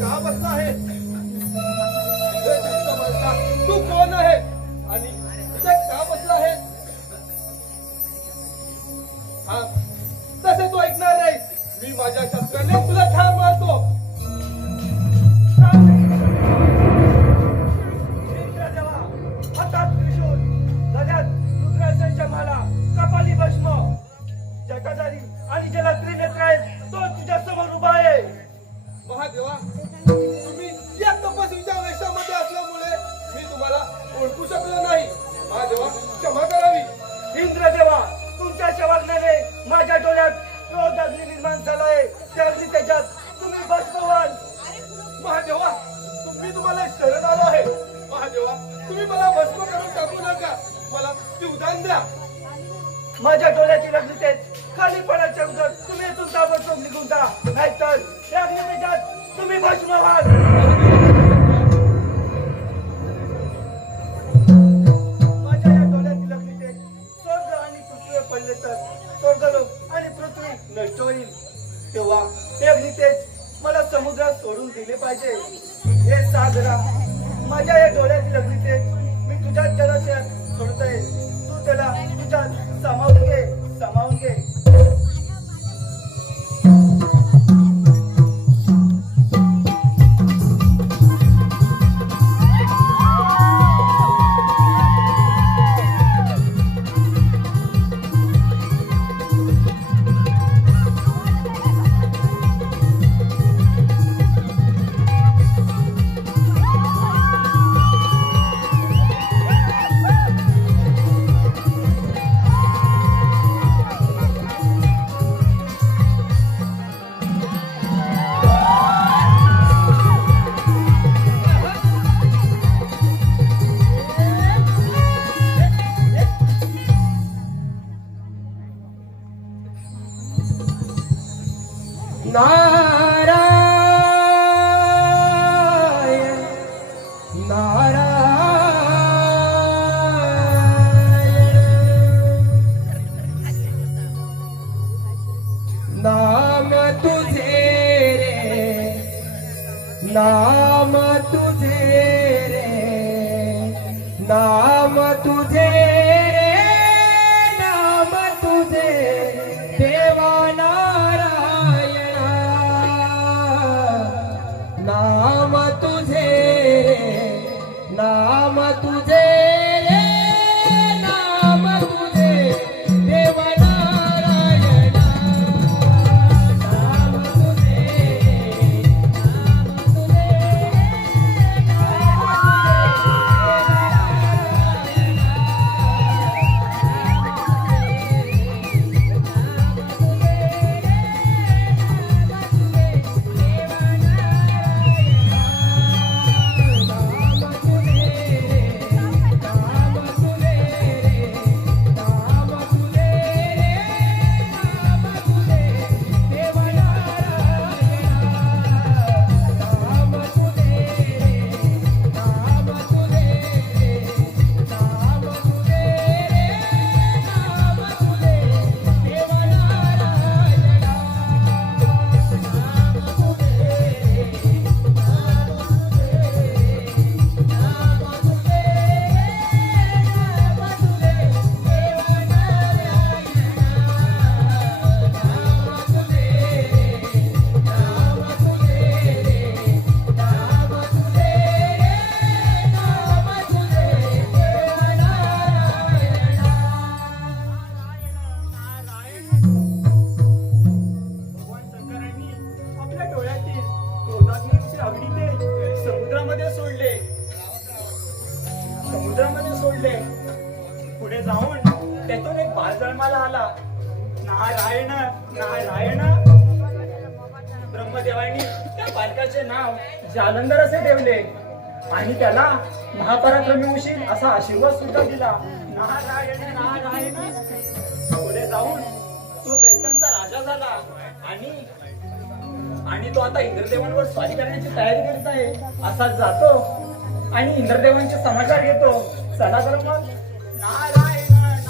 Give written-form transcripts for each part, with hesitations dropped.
का बसला आहे? तू कोण आहे आणि इथे का बसला आहे? हा, तसे तू ऐकणार नाही. मी माझ्या शस्त्राने तुला ठार मारतो. इंद्रदेवा, हातात त्रिशूल, गळ्यात रुद्राक्षांच्या माला, कपाली भस्म, जटाधारी आणि ज्याला त्रिनेत्र आहेत तो तुझ्या समोर उभा आहे. महादेवा, तुम्ही या तपस्वीच्या वेशामध्ये असल्यामुळे मी तुम्हाला ओळखू शकलो नाही. महादेवा, क्षमा करावी. इंद्रदेवा, तुमच्या अशा वागण्याने माझ्या डोळ्यात क्रोध अग्नी निर्माण झालाय. त्या अग्नी त्याच्यात तुम्ही भस्म व्हाल. महादेवा, मी तुम्हाला शरण आलो आहे. महादेवा, तुम्ही मला भस्म करून टाकू नका. मला जीवदान द्या. माझ्या डोळ्यातील अग्नितेज खाली पडायच्या अगोदर तुम्ही इथून ताबडतोब निघून जा, नाहीतर त्या अग्नी त्याच्यात तुम्ही भस्म व्हाल. माझ्या या डोळ्यातील अग्नितेज स्वर्ग आणि पृथ्वीवर पडले तर स्वर्गलोक आणि पृथ्वी नष्ट होईल. तेव्हा ते अग्नितेज मला समुद्रात सोडून दिले पाहिजे. हे सागरा, माझ्या या डोळ्यातील अग्नितेज मी तुझ्या जलाशयात सोडतोय. तू त्याला तुझ्यात सामावून घे, सामावून घे. नाम तुझे रे, नाम तुझे रे, नाम तुझे रे, नाम तुझे देवा नारायणा. नाम तुझे रे, नाम तुझे रे, नाम तुझे देवा सोडले. पुढे जाऊन त्यातून एक बाळ जन्माला आला. नारायण नारायण. ब्रह्मदेवांनी त्या बालकाचे नाव जालंधर असे ठेवले आणि त्याला महापराक्रमी होशील असा आशीर्वाद सुद्धा दिला. नारायण नारायण. पुढे जाऊन तो दैत्यांचा राजा झाला आणि तो आता इंद्रदेवांवर स्वारी करण्याची तयारी करत आहे. असाच जातो आणि इंद्रदेवांचे समाचार घेतो. चला बरं मग. नारायण नारायण.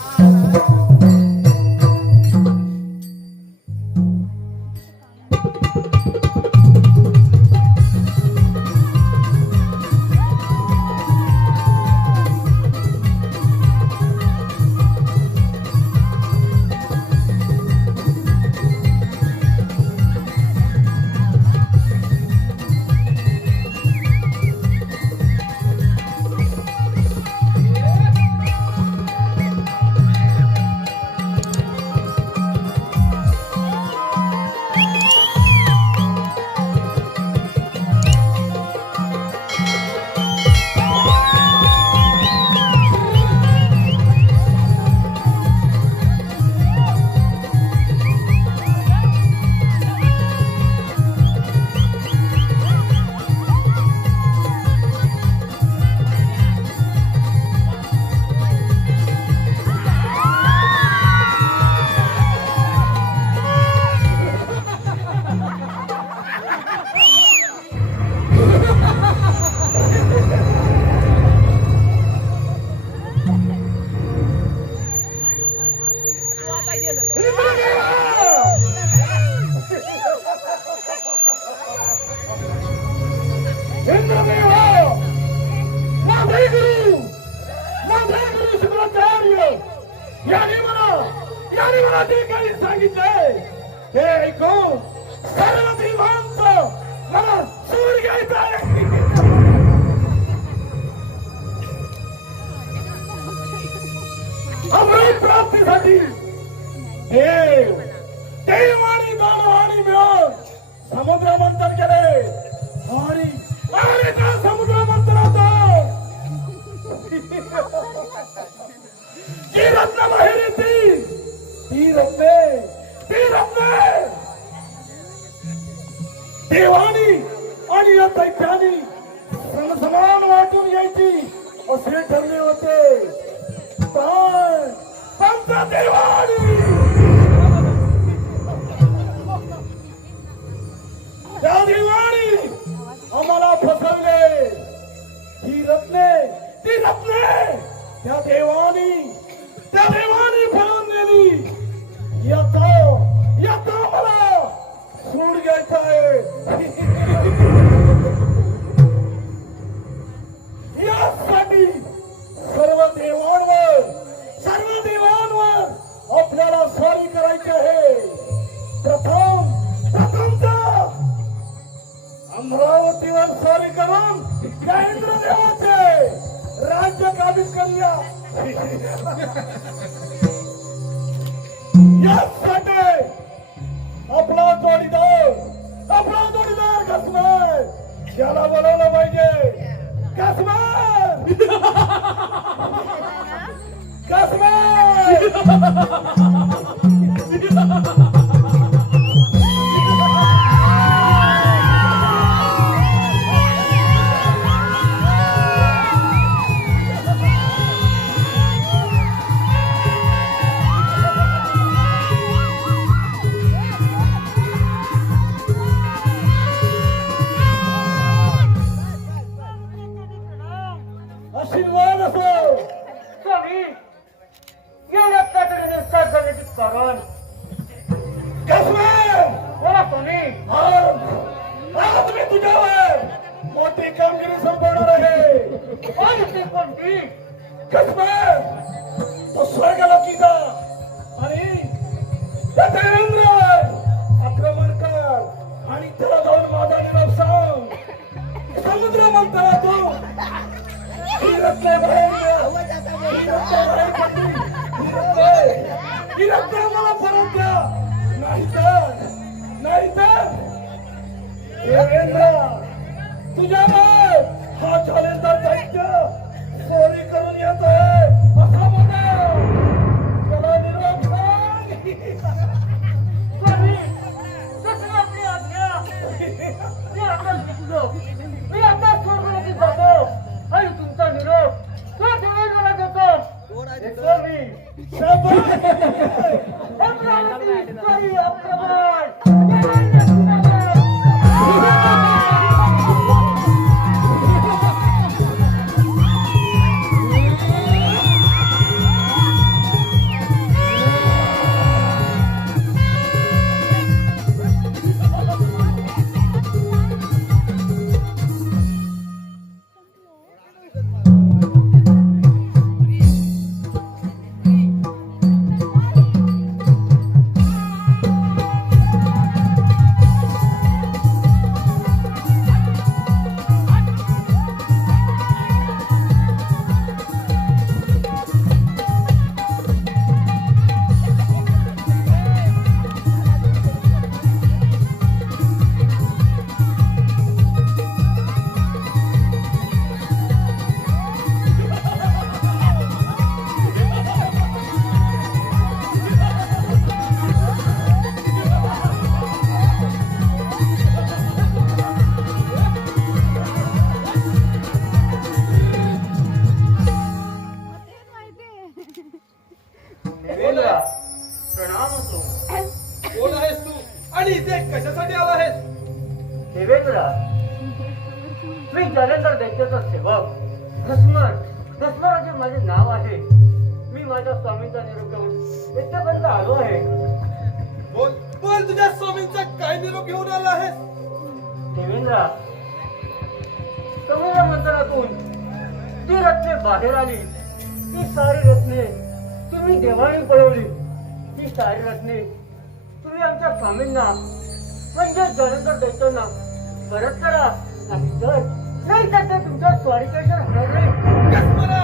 हे ऐकून सर्व देवांचं मला सूर घ्यायचा आहे. अमृत प्राप्तीसाठी देव आणि दानवाणी मिळून समुद्र मंथन केले आणि त्या समुद्र मंथनात जी रत्न बाहेर येतील ती रत्ने देवानी आणि या दैत्यानी समसमान वाटून घ्यायची असे ठरले होते. पण आमचा देवानी त्या देवानी आम्हाला फसवले. ती रत्ने त्या देवानी फळून नेली. याचा मला सूड घ्यायचा आहे. यासाठी सर्व देवांवर आपल्याला स्वारी करायची आहे. प्रथमचा अमरावतीवर स्वारी करून त्या इंद्रदेवाचे राज्य काबीज करूया. यासाठी आपला जोडीदार कसमर त्याला बोलावलं पाहिजे. आशीर्वाद असो. स्वामी या रक्ताकडे निष्काळ करण्याचे कारण बोला स्वामी. आज मी तुझ्यावर मोठी कामगिरी संपवणार आहे. आणि ती कोणती? तो स्वर्गलोकीचा आणि त्या देवेंद्रावर आक्रमण कर आणि त्याला जाऊन माझा निरोप सांग. समुद्र मंथनातून ही रत्ने मला परत द्या. नाहीतर देवेंद्र तुझ्यावर हा झालेला दैत्य चोरी करून येत आहे असा म्हणा. त्याला निरोप सांग. स्वामी कसं आपली आज्ञा. मी आता स्वर्गलोकी जातो आणि तुमचा निरोप तो देवेंद्रला देतो. स्वामी अमरावती स्वारी प्रणाम असो. कोण आहेस तू आणि इथे कशासाठी आला आहेस? देवेंद्र मी जालेंदर दैत्याचा सेवक भस्मराजे माझे नाव आहे. मी माझ्या स्वामींचा निरोप घेऊन इथेपर्यंत आलो आहे. बोल तुझ्या स्वामींचा काय निरोप घेऊन आला आहेस? देवेंद्र समुद्र मंथनातून जी रत्ने बाहेर आली ती सारी रत्ने तुम्ही देवाने पळवली. ती सारी रत्ने तुम्ही आमच्या स्वामींना म्हणजे जलंधर दैत्यांना परत करा. नाही तर ते तुमच्या स्वारीकेश्वर होणार नाही. कसमरा,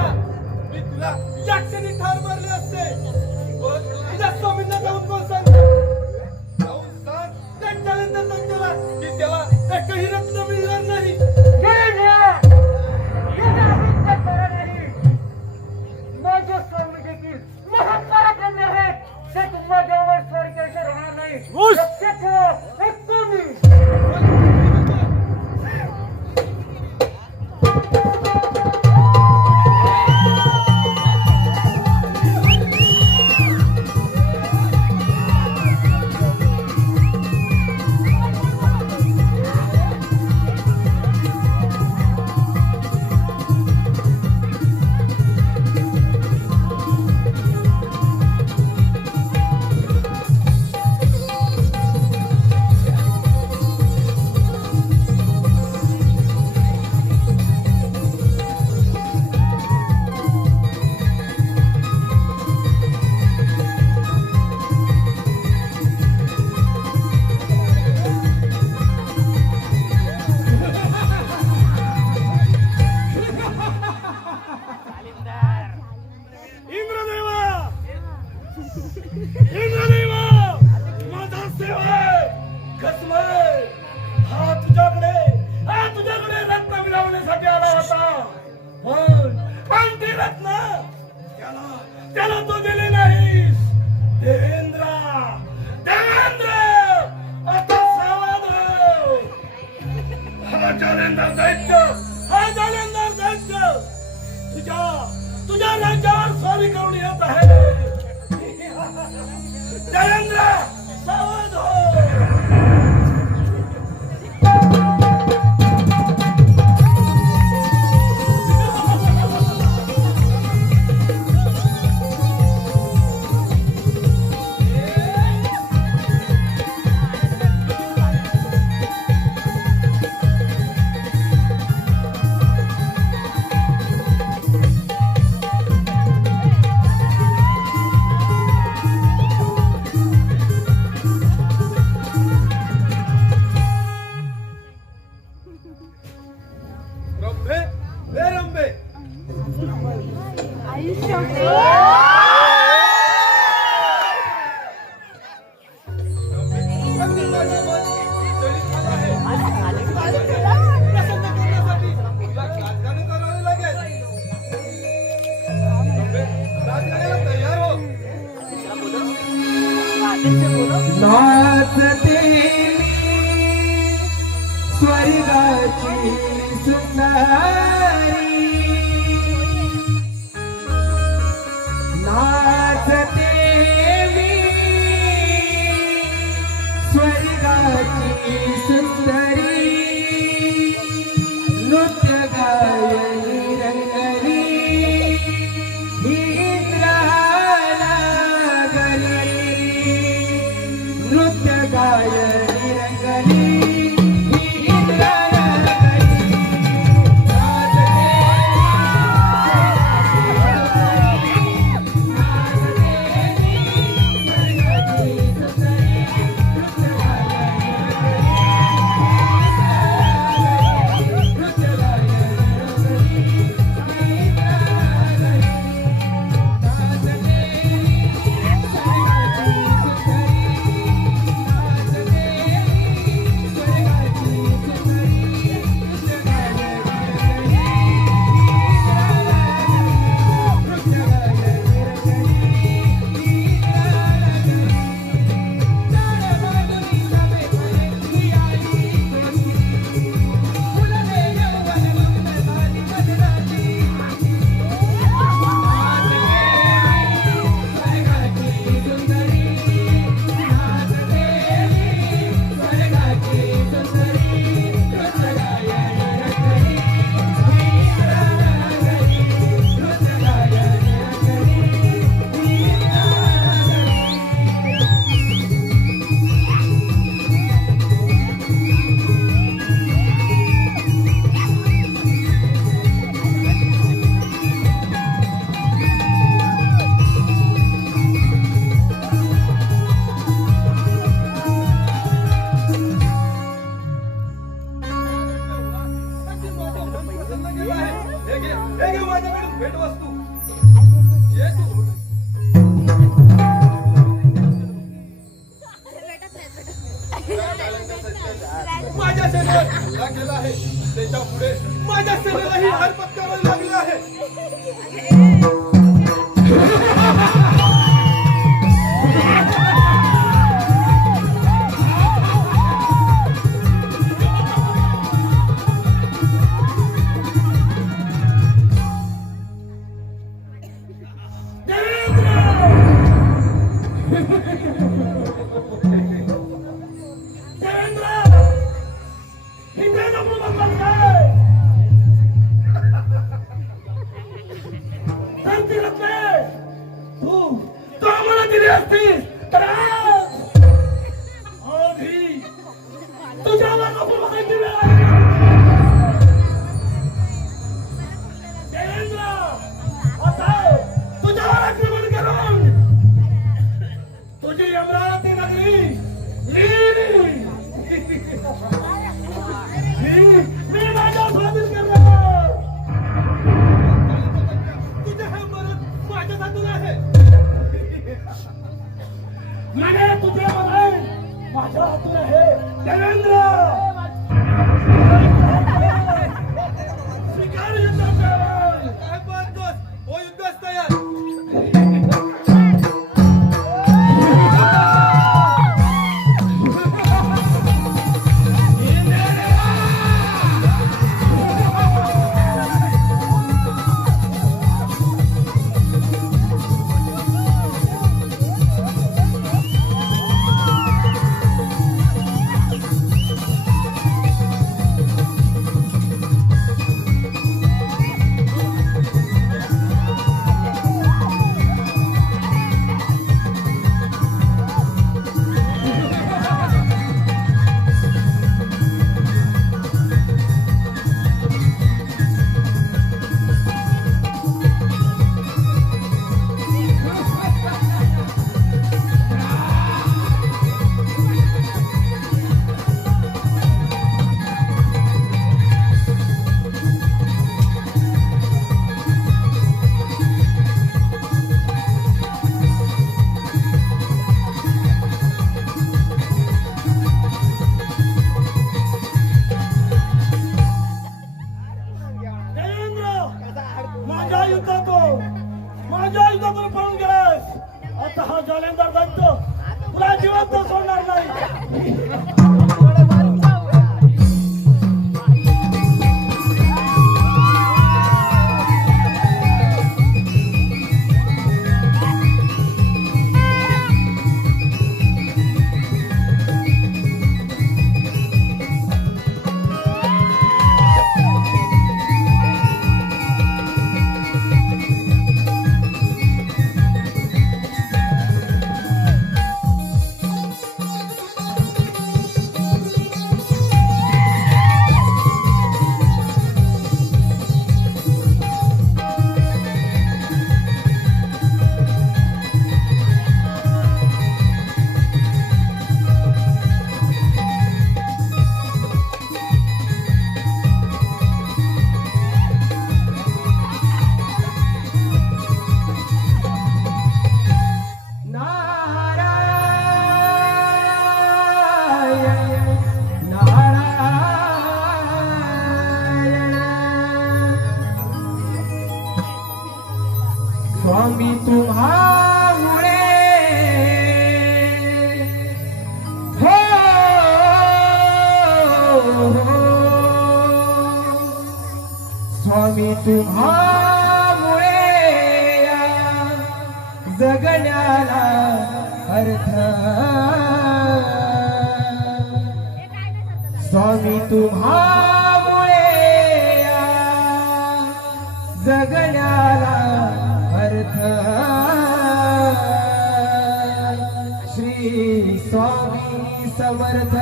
मी तुला या क्षणी ठार मारले असते. पण तुझ्या स्वामींना जाऊन कोण सांगतो? जाऊन सांग त्या जलंधर दैत्याला की त्याला एकही रत्न मिळणार नाही. माझे स्वामी देखील महापराक्रमी आहेत. ते तुम्हाला जेव्हा स्वारीकेश्वर होणार नाही. लक्षात ठेवा, एक कोणी त्याला तो दिले नाहीस. देवेंद्र देवेंद्र आता सावध हो. हा जालंधर दैत्य तुझ्या राज्यावर स्वारी करून येत आहे. देवेंद्र सावध हो. रंभे हे रंभे नाचते स्वर्गाची सुंदरी नाचते मी स्वर्गाची सुंदरी नृत्य गायनी रंगली ही इंद्राला गली नृत्य गायनी रंगली माझ्या सेनेवर हल्ला केला आहे त्याच्या पुढे माझ्या सेनेलाही हार पत्करावी लागली आहे. तू आम्हाला दिली असतीस तर आज आधी तुझ्यावर नको बघायची वेळ आली. देवेंद्र, आता तुझ्यावर आक्रमण करून तुझी अमरावती नगरी मी माझ्या स्वाधीन करणार. तुझे हे मरण माझ्या हातून आहे. म्हणे तुझे मरण माझ्या हातून आहे. देवेंद्र, स्वीकार युद्धाचा. काय पाहतोस? हो युद्धास तयार. माझ्या युद्धातून पळून गेलास. आता हा जालेंदर दत्त तुला जिवंत सोडणार नाही. स्वामी तुम्हामुळे हो, स्वामी तुम्हामुळे या जगण्याला अर्थ. स्वामी तुम्हामुळे या जगण्याला अर्थ. श्री स्वामी समर्थ,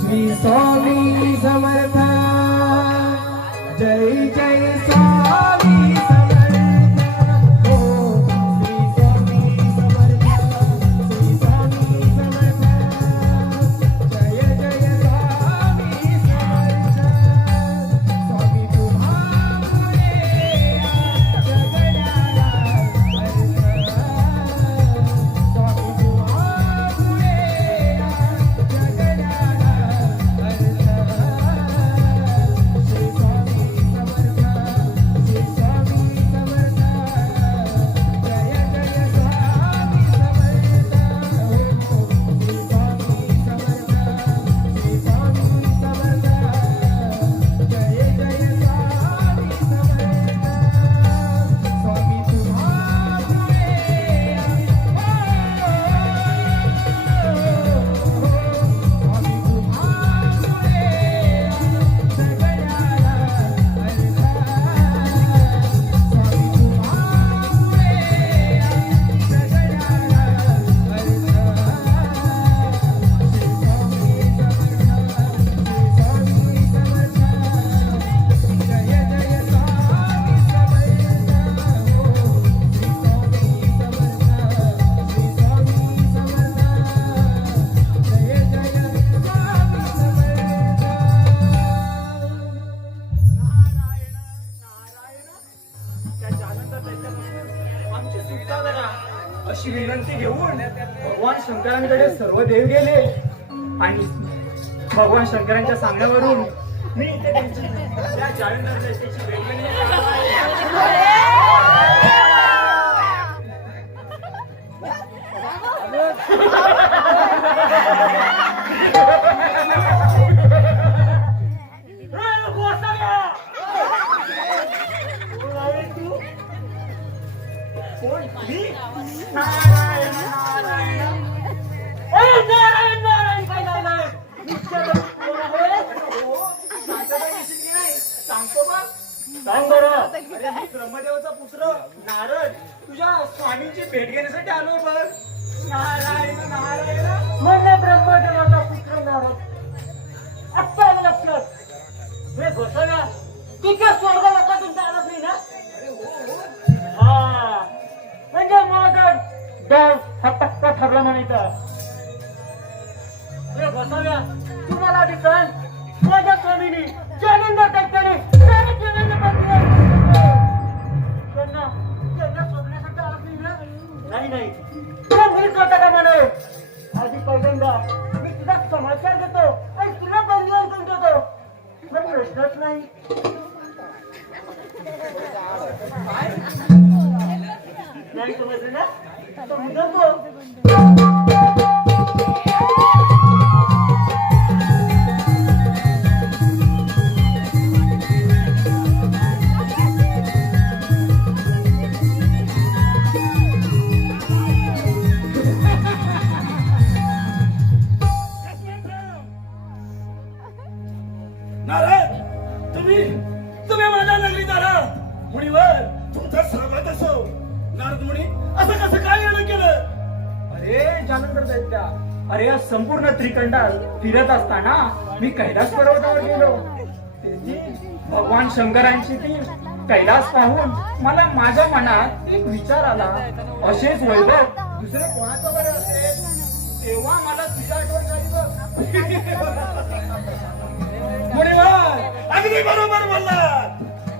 श्री स्वामी समर्थ. जय जय स्वामी समर्थ. हो, श्री स्वामी समर्थ, श्री स्वामी समर्थ. जय जय स्वामी समर्थ. स्वामी तुम्हामुळे जगण्याला अर्थ. स्वामी तुम्हामुळे शंकरांकडे सर्व देव गेले आणि भगवान शंकरांच्या सांगण्यावरून मी इथे त्या जालंधर देशाची भेट घेण्यासाठी ब्रह्मदेवाचा पुत्र नारद तुझ्या स्वामींची भेट घेण्यासाठी आलो बघ. नारायण नारायण. म्हणले ब्रह्मदेवाचा पुत्र नारद. आत्ता आलं लक्षात. हे गोसाव्या तिथे स्वर्ग लोक तुमचा आलाच नाही ना. हा म्हणजे माझा देव हा पक्का ठरला म्हणायचा. हे गोसाव्या तुम्हाला आधी सांग माझ्या स्वामीनी जालंधर टक्क्याने त्यांना शोधण्यासाठी आलाच नाही ना. नाही नाही मीच होता का म्हणे. आधी पहिल्यांदा मी तुझा समाचार देतो आणि तुला बंदी करून देतो. मग प्रश्नच नाही. नाही समजलं ना समजतो. नारद तुम्ही माझ्या नगरीत आला. मुनीवर तुमचा स्वागत असो. नारद मुनी असं कसं काय येणं केलं. अरे जालंधर दैत्या, अरे या संपूर्ण त्रिकंडात फिरत असताना मी कैलास पर्वतावर गेलो. तेथील भगवान शंकरांची ती कैलास पाहून मला माझ्या मनात एक विचार आला. असेच वैभव दुसरे कोणाचं बरं असेल. तेव्हा मला तुझ्या आठवण झाली बघ. मुनीवर अगदी बरोबर बोललात.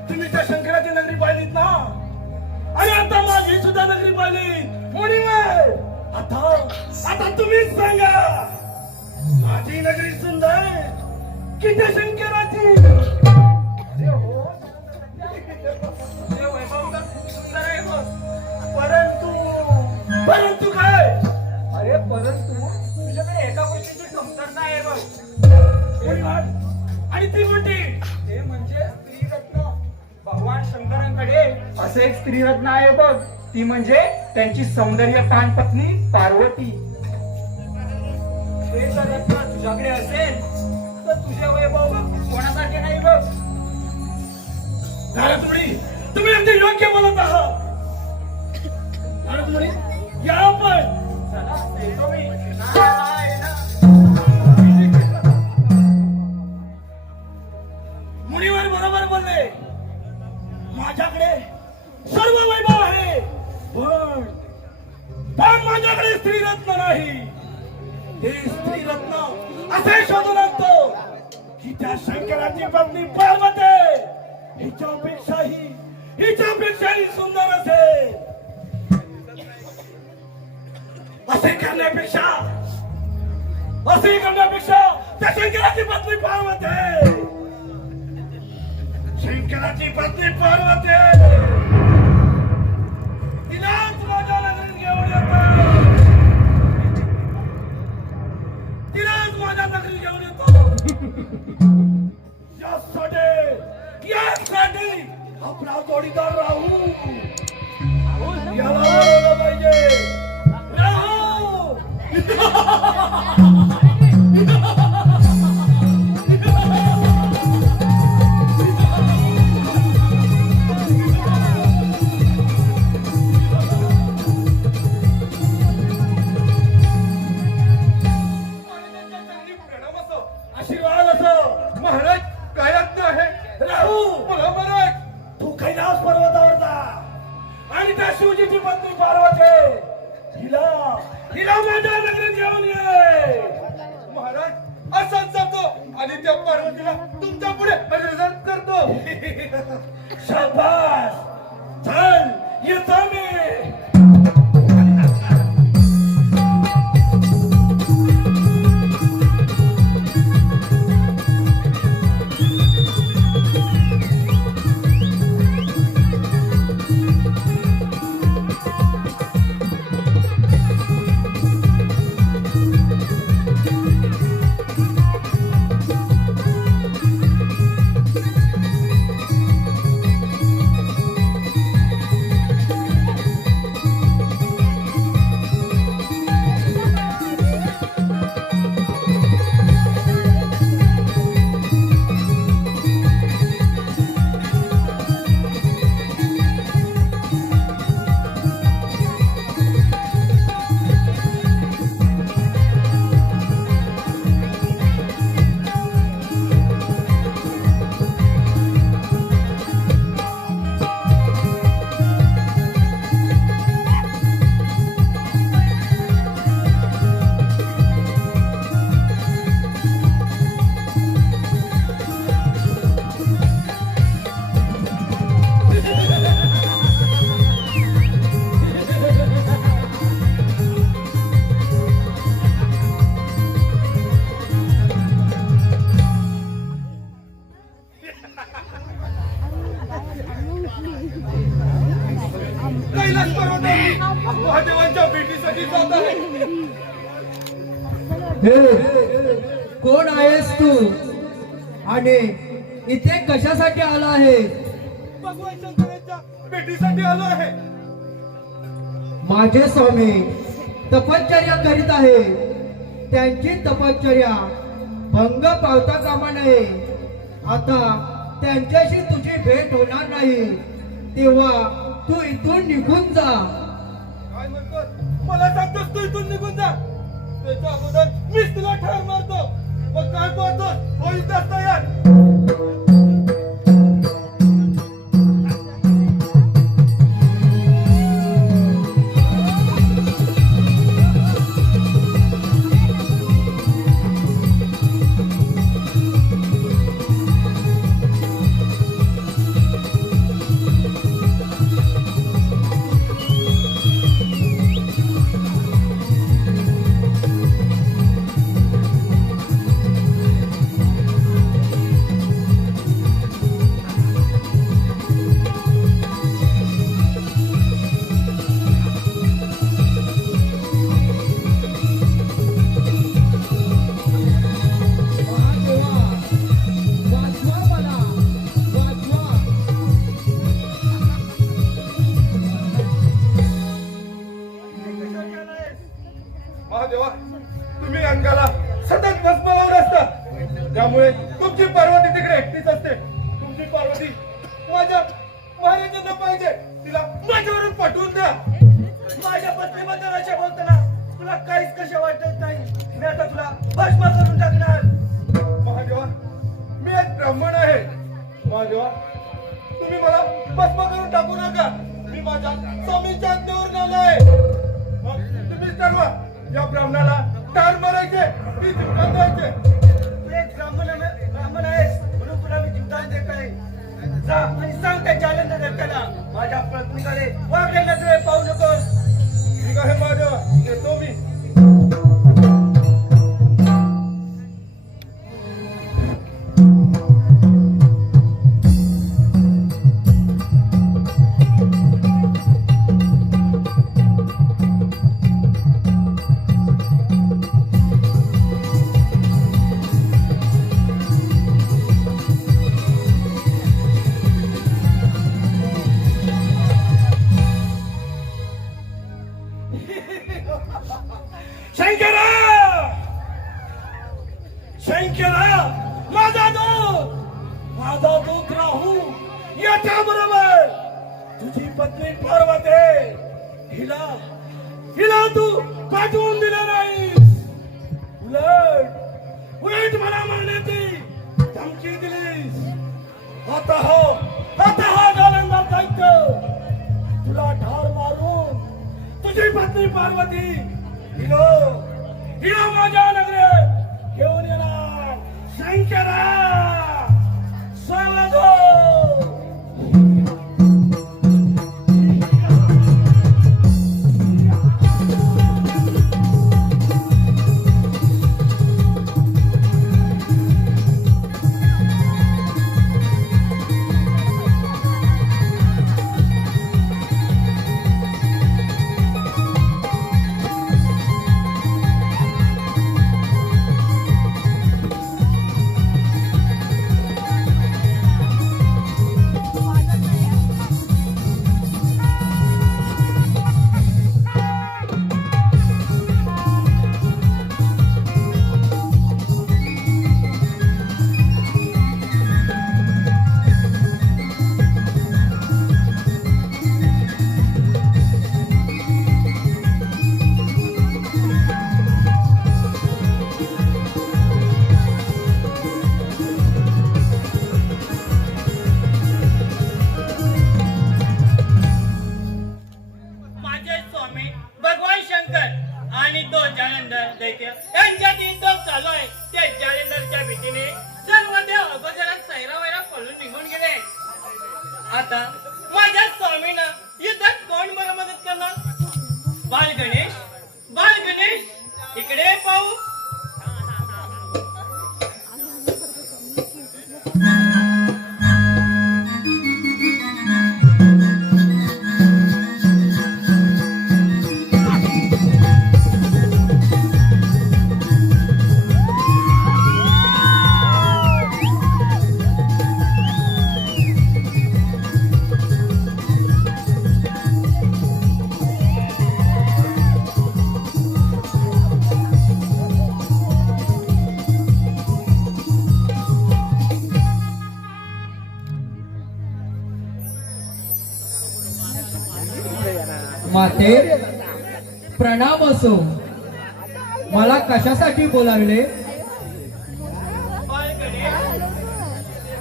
तुम्ही त्या शंकराची नगरी पाहिलीत ना. आणि आता माझी सुद्धा नगरी पाहिली. मुनीवर आता तुम्हीच सांगा माझी नगरी सुंदर की त्या शंकराची. अरे हो, ते वैभव तर खूप सुंदर आहे बघ. परंतु काय. अरे परंतु तुझ्याकडे एका गोष्टीची कमतरता आहे बघ. मुनीवर आणि ती कोणती. ते म्हणजे स्त्रीरत्न. भगवान शंकरांकडे असे एक स्त्रीरत्न आहे बघ. ती म्हणजे त्यांची सौंदर्यपान पत्नी पार्वती. हे जर रत्न तुझ्याकडे असेल तर तुझे वैभव कोणासाठी नाही बघ. नारद मुनी तुम्ही अगदी योग्य बोलत आहात. नारद मुनी या आपण. चला येतो मी. नारायण. मुनीवर बरोबर बोलले. माझ्याकडे सर्व वैभव आहे पण माझ्याकडे स्त्रीरत्न नाही. हे स्त्रीरत्न असे शोधून आणतो की त्या शंकराची पत्नी पार्वती हिच्यापेक्षाही सुंदर असेल. असे करण्यापेक्षा त्या शंकराची पत्नी पार्वती. शंकराची पत्नी पार्वती तिलाच माझ्या नगरीत घेऊन येतो. तिलाच माझ्या नगरीत घेऊन येतो. यासाठी आपला जोडीदार राहू याला बोलवलं पाहिजे. राहू आशीर्वाद असो. महाराज काय आज्ञा आहे. राहू बोला महाराज. तू कैलास पर्वतावर जा आणि त्या शिवजीची पत्नी पार्वती हिला माझ्या नगरीत घेऊन ये. महाराज असंच जातो आणि त्या पार्वतीला तुमच्या पुढे हजर करतो. शाबास चल येतो मी. कोण आहेस तू आणि इथे कशासाठी आला आहेस? भगवान शंकरांच्या भेटीसाठी आलो आहे. माझे स्वामी तपश्चर्या करीत आहे. त्यांची तपश्चर्या भंग पावता कामा नये. आता त्यांच्याशी तुझी भेट होणार नाही, तेव्हा तू इथून निघून जा. काय म्हणतोस? मला सांगतोस तू इथून निघून जा. त्याच्या अगोदर मीच तुला ठार मारतो. मग काय करतोस? होईतच तयार. महादेवा, तुम्ही अंगाला सतत भस्म लावून असता, त्यामुळे तुमची पार्वती तिकडे एकटीच असते. तुमची पार्वती माझ्या महाराजांना पाहिजे, तिला माझ्यावरून पाठवून द्या. माझ्या पत्नीबद्दल असे बोलताना तुला काहीच कसे वाटत नाही. मी आता तुला भस्म करून टाकणार. महादेवा, मी एक ब्राह्मण आहे. महादेवा, तुम्ही मला भस्म करून टाकू नका. मी माझ्या स्वामींच्या आज्ञेवरून आलो आहे. मग तुम्ही ठरवा, या ब्राह्मणाला ठार मारायचे की जीवदान द्यायचे. तू एक ब्राह्मण आहेस म्हणून तुला मी जीवदान देत आहे. जा आणि सांग त्या जालंधर दत्ताला माझ्या पत्नीकडे वागले नजरे पाहू नकोस. ठीक आहे महादेवा, येतो मी. शंकरा, शंकरा, माझा दूत राहू याच्या बरोबर तुझी पत्नी पार्वती हिला तू पाठवून दिलं नाही. उलट मला मारण्याची धमकी दिलीस. आता हा जालंधर दैत्य तुला ठार मारून तुझी पत्नी पार्वती हिला माझ्या नगरेत घेऊन येणार. शंकरा, स्वागत हो. माते प्रणाम असो. मला कशासाठी बोलावले?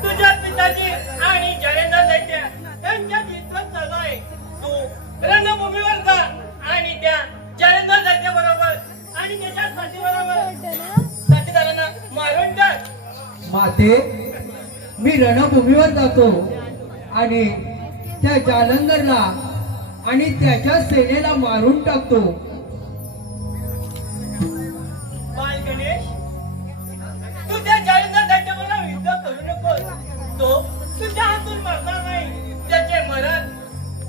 तुझ्या पिताजी आणि जडेजा दैत्य यांच्या युद्ध चालू आहे. तू रणभूमीवर जा आणि त्या जडेजा दैत्य बरोबर आणि त्याच्या साथीदारांना मारून टाक. माते मी रणभूमीवर जातो आणि त्या जालंधरला आणि त्याच्या सेनेला मारून टाकतो. बाल गणेश, तू त्या जडेजा दैत्याबरोबर युद्ध करू नकोस. तो तुझ्या हातून मरणार नाही. त्याचे मरण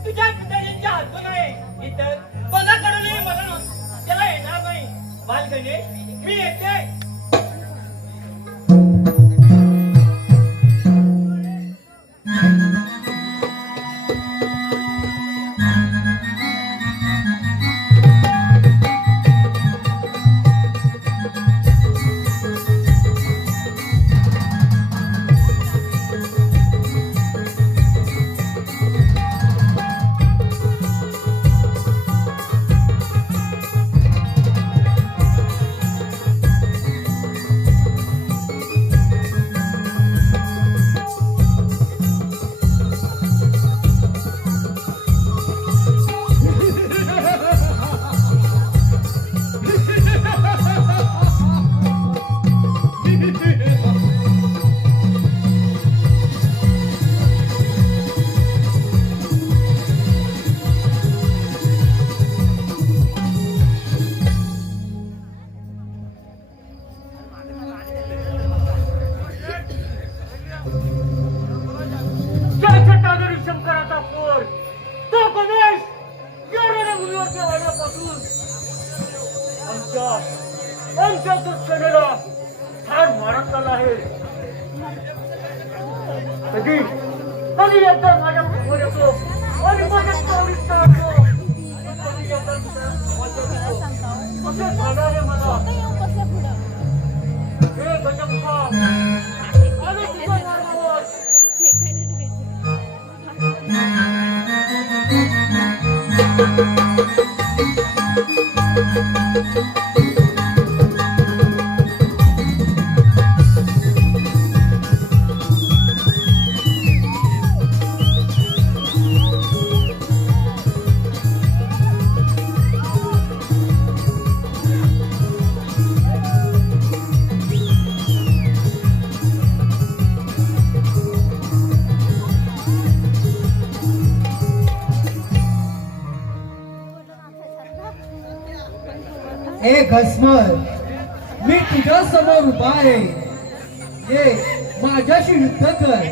तुझ्या पिताजींच्या हातून आहे. इतर कोणाकडूनही मरण त्याला येणार नाही. बाल गणेश, मी येते. शंकराचा पोर तो गणेश या रणभूमीवरच्या वाड्यापासून आमच्या दुष्कर्माला ठार मारत आला आहे. कधी एकदा माझ्या समोर येतो आणि माझ्या चोरीत टाकतो. कधी एकदा कसे झाडाने मला हे गजप्पा आणि तुझा मारवर ए घसमर, मी तुझ्या समोर उभा आहे. ये माझ्याशी युद्ध कर.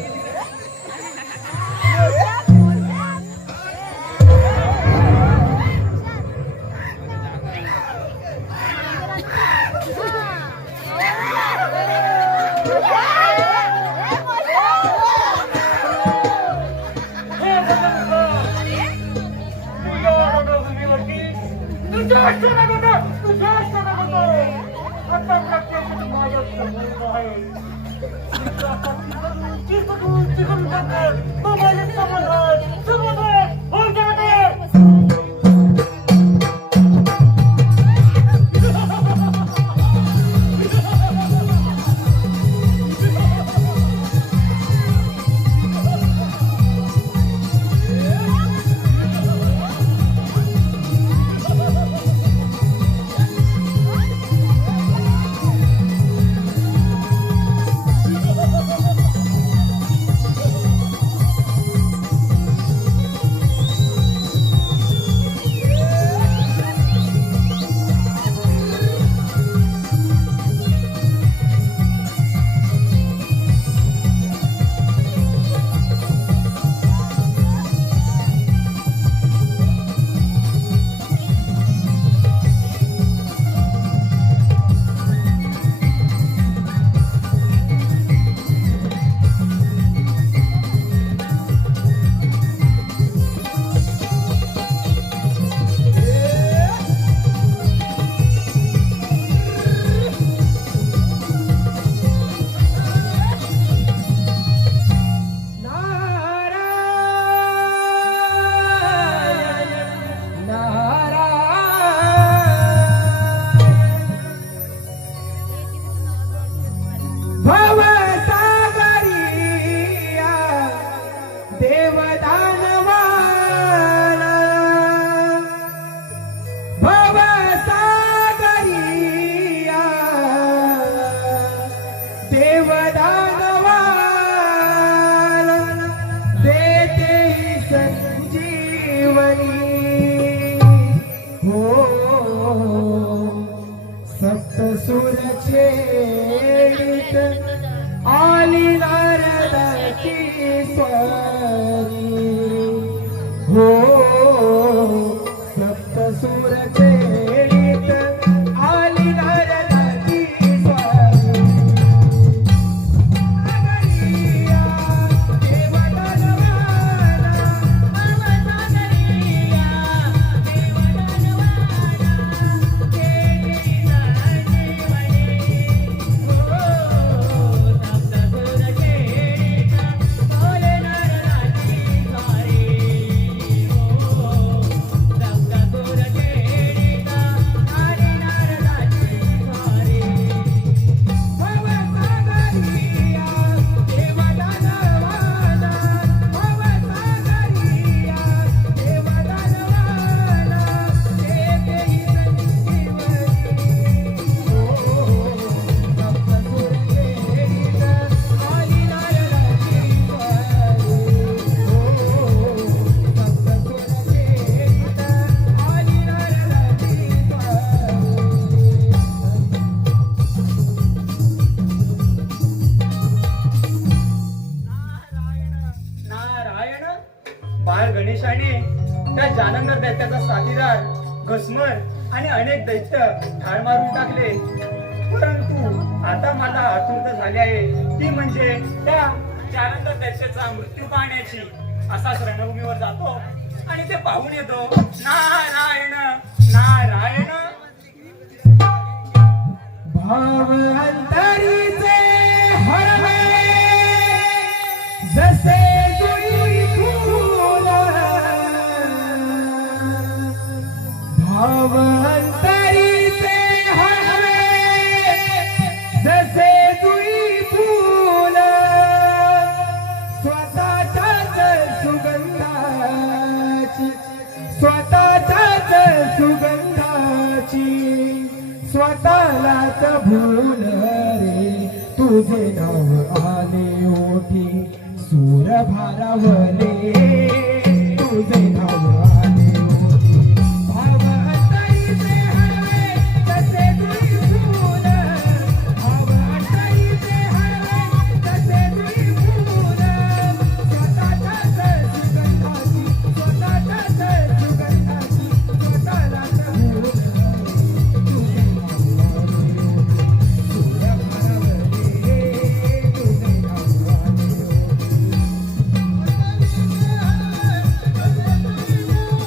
भवसागरिया देवदानवाला भवसागरिया देवदानवाला देते संजीवनी हो सप्तसुरचे आली नारदाची स्वारी हो सप्तसुरचे आली नारदाची स्वारी सागरिया देवदानवाला भवसागरिया देवदानवाला केली नारायण बाळ गणेशाने त्या जालंधर दैत्याचा साथीदार घसमर आणि अनेक दैत्य ठार मारून टाकले. परंतु आता मला आतुरता झाली आहे ती म्हणजे त्या जालंधर दैत्याचा मृत्यू पाहण्याची. असाच रणभूमीवर जातो आणि ते पाहून येतो. नारायण नारायण भाव अंतरीचे हरवे जसे जुई फूल भाव अंतरीचे हरवे जसे जुई फूल स्वतःच्याच सुगंधाची स्वतःच्याच सुगंधाची स्वतःलाच भूल रे तुझे नाव आले ओठी सूर भारावले तुझे नाव आले ओठी भाव अंतरीचे हरवे तसे तुई फूल भाव अंतरीचे हरवे तसे तुई फूल स्वतःच्याच सुगंधाची स्वतःच्याच सुगंधाची स्वतःलाच भूल Thank you.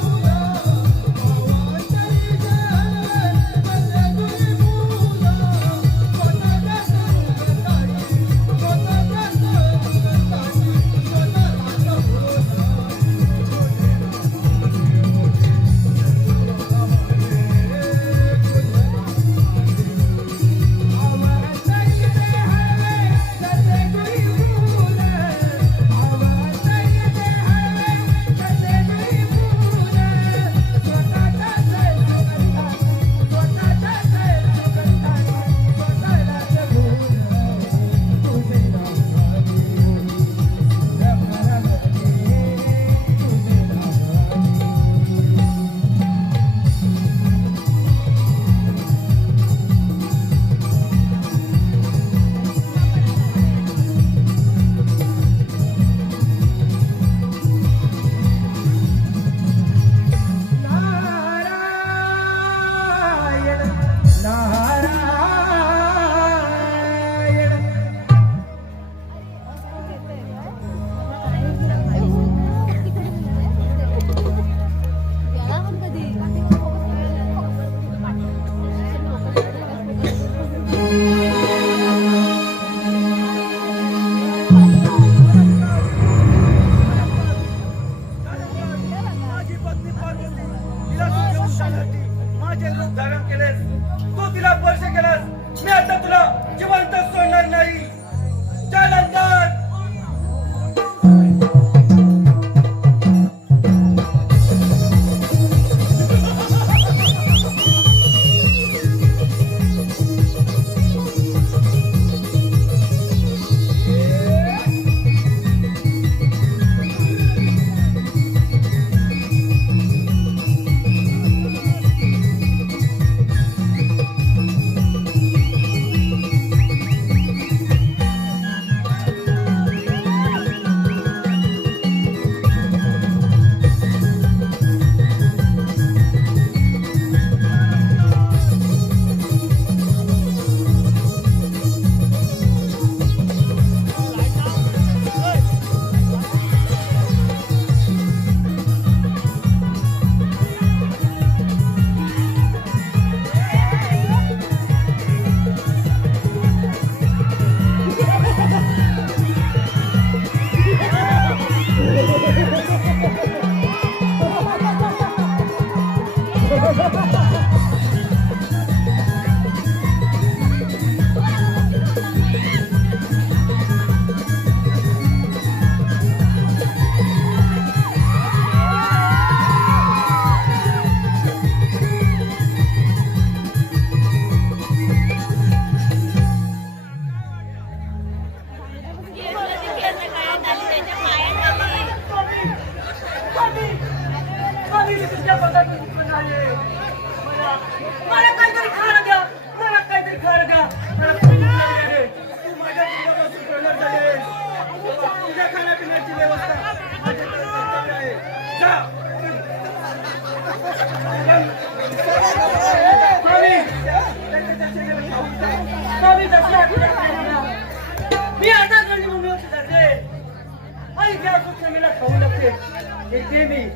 पौर्णिमेला खाऊ लागते येते मी.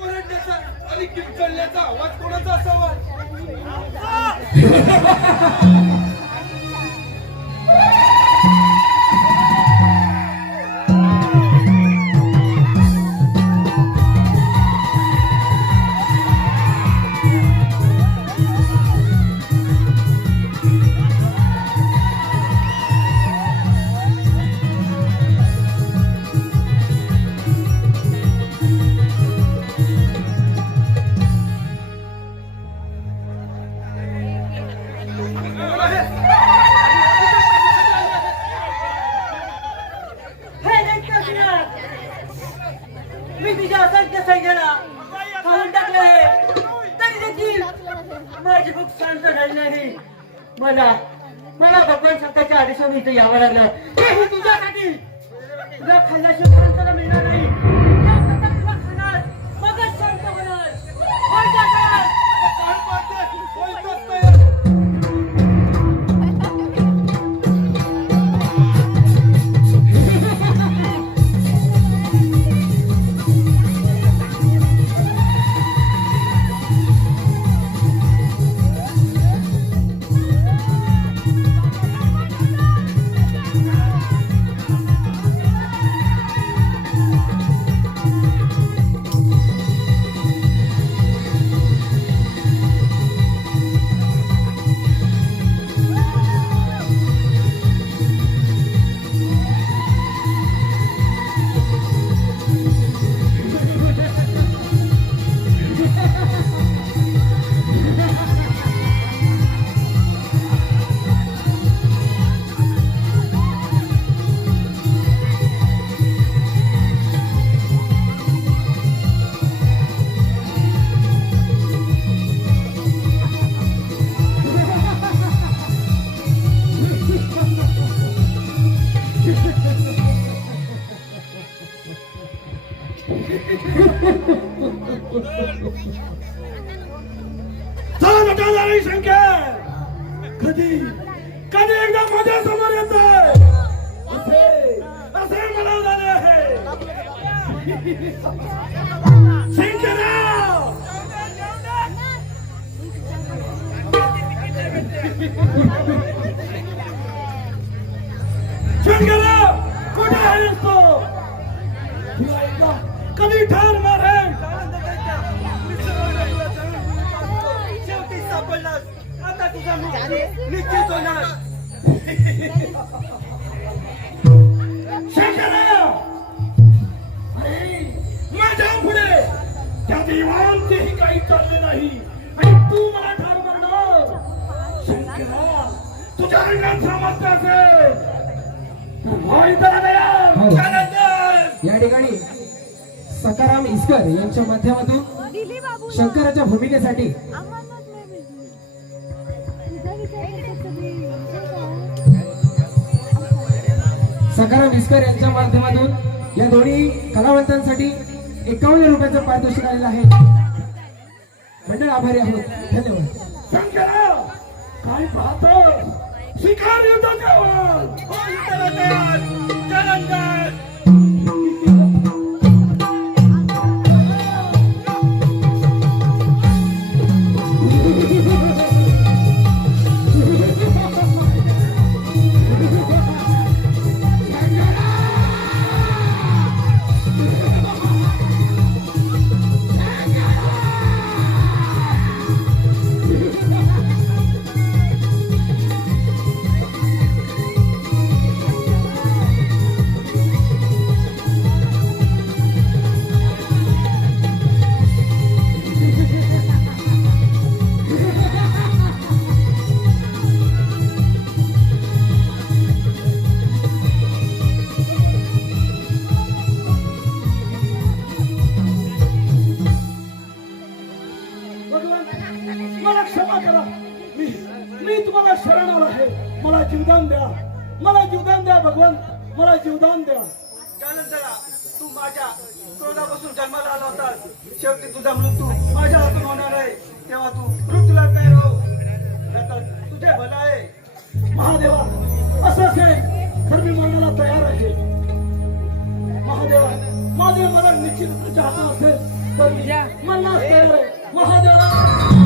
ओरडण्याचा आणि किंचाळण्याचा आवाज कोणाचा असावा? मी तुझ्या असंख्य सैन्याला खाऊन टाकले तरी देखील माझी भूक शांत झाली नाही. मला भगवान शंकरच्या आदेशाने इथे यावं लागलं. हेही तुझ्यासाठी. तुला खाल्ल्याशिवाय शांतता मिळणार नाही. तुला खाणार मगच शांत होणार. काय पाहते? बोलतच नाही. चला नटा झाली शंकर. कधी कधी एकदा माझ्या समोर येतोय असे मला झाले आहे. शंकरराव शंकरराव कुठे आहेस तू? तुला एकदा कधी ठार मारेल. शेवटी सापडलास. आता तुझा मृत्यू निश्चित होणार. शंकरराव अरे माझ्या पुढे त्या देवांचेही काही चालले नाही आणि तू मला ठार मारणार. शंकरराव तुझ्या अंगात सामर्थ्य असेल या ठिकाणी सकाराम इसकर यांच्या माध्यमातून शंकराच्या भूमिकेसाठी सकाराम इसकर यांच्या माध्यमातून या दोन्ही कलावंतांसाठी 51 रुपयाचं पारितोषिक आलेलं आहे. मंडळ आभारी आहोत. धन्यवाद. शंकरराव काय पाहतो? शिकार युद्धाच्या वर. हो, युद्धाला तयार. जलंधर. शरण आलो आहे. मला जीवदान द्या, मला जीवदान द्या भगवंत, मला जीवदान द्या. त्यानंतर तू माझ्या क्रोधापासून जन्माला आला होतास. शेवटी तुझा मृत्यू माझ्या हातून होणार आहे. तेव्हा तू मृत्यूला तयार हो. नंतर तुझे भलं आहे. महादेवा, असं असेल तर मी मरणाला तयार आहे. महादेवा, माझे मरण निश्चित तुझ्या हातात असेल तर मी मरणास तयार आहे. महादेवा.